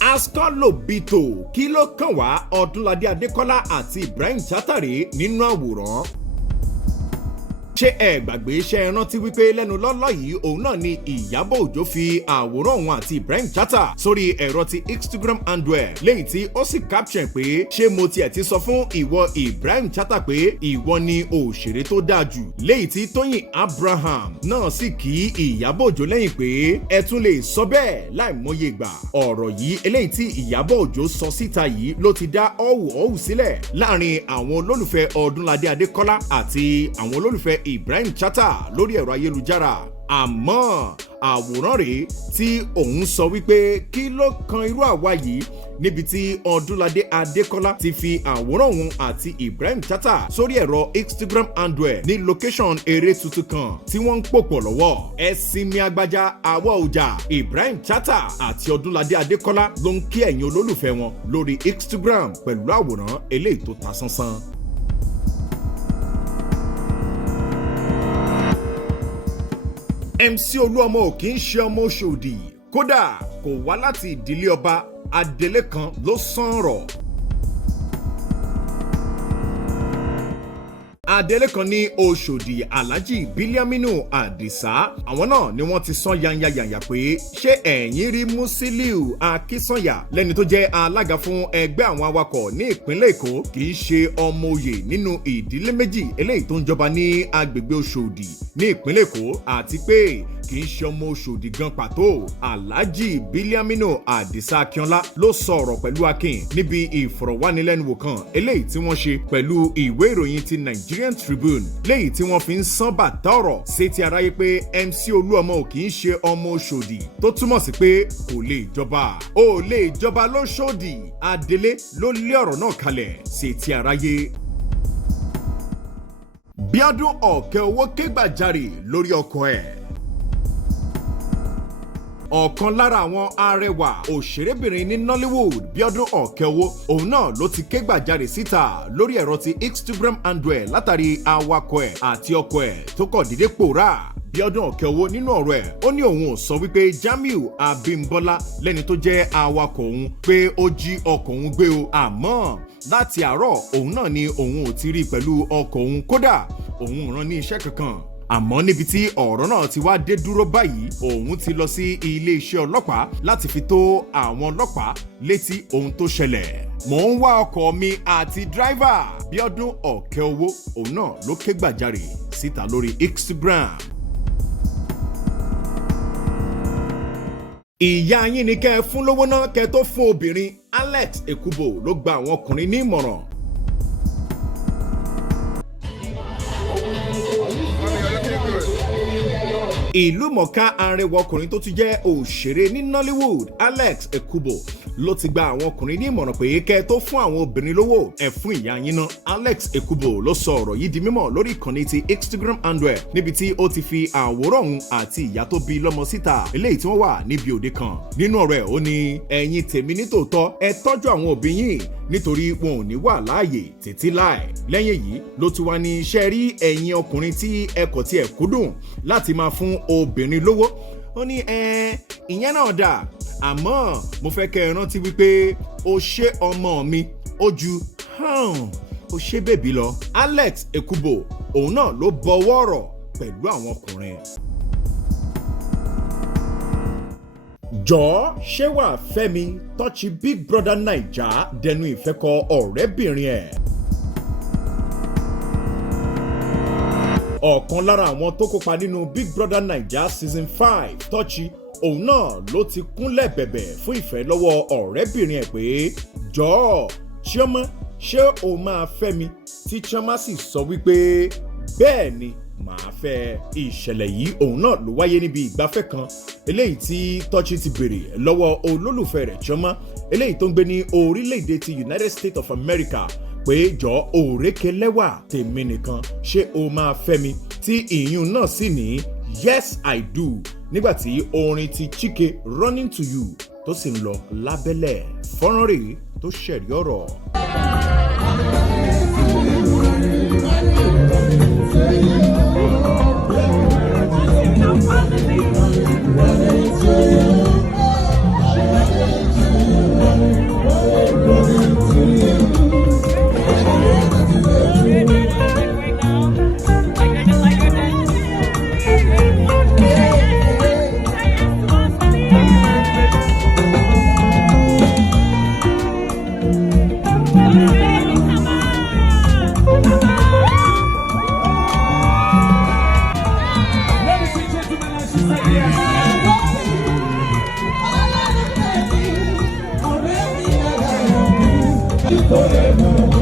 Askan Lobito kí ló kàn wá Ọdúnladé Adékọ́lá àti Ibrahim Chatta nínú àwòrán. ṣé ẹ gbàgbé iṣẹ́ rántí wípé lẹ́nu lọ́lọ́ yìí òun náà ni Ìyábọ̀ Òjó fi àwòrán òun àti Ibrahim Chatta sórí ẹ̀rọ ti Instagram handle léyìí tí ó sì caption pé ṣé mo tiẹ̀ ti sọ fún ìwọ Ibrahim Chatta pé ìwọ ni òṣèré tó dáa jù, léyìí tí Tóyìn Abraham náà sì kí Ìyábọ̀ Òjó lẹ́yìn pé ẹ tún lè sọ bẹ́ẹ̀ láìmọye ìgbà. ọ̀rọ̀ yìí eléyìí tí Ìyábọ̀ Òjó sọ síta yìí ló ti dá ọ̀wù sílẹ̀ láàrin àwọn olólùfẹ́ Ọdúnladé Adékọ́lá àti àwọn olólùfẹ́ Ibrahim Chatta lórí ẹ̀rọ ayélujára. àmọ́ àwòrán rèé tí òun sọ wípé kí ló kan irú àwa yìí, níbi tí Ọdúnladé Adékọ́lá ti fi àwòrán òun àti Ibrahim Chatta sórí ẹ̀rọ Instagram handle ní location eré tuntun kan tí wọ́n ń pòpọ̀ lọ́wọ́. ẹ̀sìn mi agbájá àwọ̀ ọjà Ibrahim Chatta àti Ọdúnladé Adékọ́lá ló ń kí ẹ̀yin olólùfẹ́ wọn lórí Instagram pẹ̀lú àwòrán eléyìí tó ta sánsán. MC Olúọmọ ò kì í ṣe ọmọ Ọ̀ṣọ́dì, kódà kò wá láti ìdílé ọba. Adélé kan ló sọ̀rọ̀. Adélé kan ní Ọ̀ṣọ́dì Alhaji Biliaminu Adisa, àwọn náà ni wọ́n ti sán yanyayanya pé ṣé ẹ̀yin rí Musiliu Akínsànyà lẹ́ni tó jẹ́ alága fún ẹgbẹ́ àwọn awakọ̀ ní ìpínlẹ̀ Èkó kì í ṣe ọmọ oyè nínú ìdílé méjì eléyìí tó ń jọba ní agbègbè Ọ̀ṣọ́dì ní ìpínlẹ̀ Èkó, àti pé kì í ṣe ọmọ Ọ̀ṣọ́dì gan pàtó. Alhaji Biliaminu Adisa Akínọlá ló sọ ọ̀rọ̀ pẹ̀lú akin níbi ìfọ̀rọ̀wánilẹ́nuwò kan eléyìí tí wọ́n ṣe pẹ̀lú ìwé ìròyìn ti Nigerian Tribune, léyìí tí wọ́n fi ń sán bàtà ọ̀rọ̀ sétí aráyé pé MC Olúọmọ ò kì í ṣe ọmọ Ọ̀ṣọ́dì, tó túmọ̀ sí pé kò lè jọba. ó lè jọba l'Ọ̀ṣọ́dì. Adélé ló lé ọ̀rọ̀ náà kalẹ̀ sétí aráyé. Bíọ́dún Ọ̀kẹ́owó kégbàjarè lórí ọkọ ẹ̀. ọ̀kan lára àwọn arẹwà òṣèrébìnrin ní Nollywood, Bíọ́dún Ọ̀kẹ́owó, òun náà ló ti ké gbàjarè síta lórí ẹ̀rọ ti Instagram handle látàrí awakọ̀ ẹ̀ àti ọkọ ẹ̀ tó kọ̀ dédé pòórá. Bíọ́dún Ọ̀kẹ́owó nínú ọ̀rọ̀ ẹ̀ ó ní òun ò sọ wípé Jamiu Abímbọ́lá lẹ́ni tó jẹ́ awakọ̀ òun pé ó jí ọkọ̀ òun gbé o, àmọ́ láti àárọ̀ òun náà ni òun ò ti rí pẹ̀lú ọkọ̀ òun, kódà òun ò rán ní iṣẹ́ kankan. àmọ́ níbi tí ọ̀rọ̀ náà ti wá dé dúró báyìí, òun ti lọ sí iléeṣẹ́ ọlọ́pàá láti fi tó àwọn ọlọ́pàá létí ohun tó ṣẹlẹ̀. mò ń wá ọkọ̀ mi àti dráìvà. Bíọ́dún Ọ̀kẹ́owó òun náà ló ké gbàjarè síta lórí Instagram. ìyá yín ni kẹ́ ẹ fún lówó náà kẹ́ ẹ tó fún obìnrin. Alex Ekubo ló gba àwọn ọkùnrin ní ìmọ̀ràn. ìlú mọ̀ká arẹwà ọkùnrin tó tún jẹ́ òṣèré ní Nollywood, Alex Ekubo ló ti gba àwọn ọkùnrin ní ìmọ̀ràn pé kẹ́ ẹ tó fún àwọn obìnrin lówó ẹ fún ìyá yín ná. Alex Ekubo ló sọ ọ̀rọ̀ yìí di mímọ̀ lórí ìkànnì ti Instagram handle níbi tí ó ti fi àwòrán òun àti ìyá tó bí lọ́mọ síta eléyìí tí wọ́n wà níbi òde kan. nínú ọ̀rọ̀ ẹ̀ ó ní ẹ̀yin tèmi nítòótọ́ ẹ tọ́jú àwọn òbí yín nítorí wọn ò ní wà láàyè títí láì. lẹ́yìn èyí ló ti wá ní iṣẹ́ rí ẹ̀yin ọkùnrin tí ẹ kò tiẹ̀ kúndùn láti máa fún obìnrin lówó. ó ní ìyẹn náà dà, àmọ́ mo fẹ́ kẹ́ ẹ rántí wípé o ṣé ọmọ mi ó ju o ṣé bèbí lọ. Alex Ekubo òun náà ló bọwọ́ ọ̀rọ̀ pẹ̀lú àwọn ọkùnrin. jọ̀ọ́ ṣé wàá fẹ́ mi tọ́ọ̀ṣì Big Brother Naija dẹnu ìfẹ́ kọ ọ̀rẹ́bìnrin ẹ̀. ọ̀kan lára àwọn tó kópa nínú Big Brother Naija season 5 tọ́ọ̀ṣì òun náà ló ti kúnlẹ̀ bẹ̀bẹ̀ fún ìfẹ́ lọ́wọ́ ọ̀rẹ́bìnrin ẹ̀ pé jọ̀ọ́ Chioma ṣé o máa fẹ́ mi, tí Chioma sì sọ wípé bẹ́ẹ̀ ni màá fẹ́. ìṣẹ̀lẹ̀ yìí òun náà ló wáyé níbi ìgbafẹ́ kan eléyìí tí Tọ́chì ti béèrè lọ́wọ́ olólùfẹ́ rẹ̀ Chioma eléyìí tó ń gbé ní orílẹ̀-èdè ti United States of America pé jọ òrékè lẹ́wà tèmi nìkan ṣé o máa fẹ́ mi, tí ìyún náà sì ní yes I do, nígbàtí orin ti Chike Running to You tó sì ń lọ lábẹ́lẹ̀. fọ́nrán rèé tó ṣẹ̀rí ọ̀rọ̀. Forever.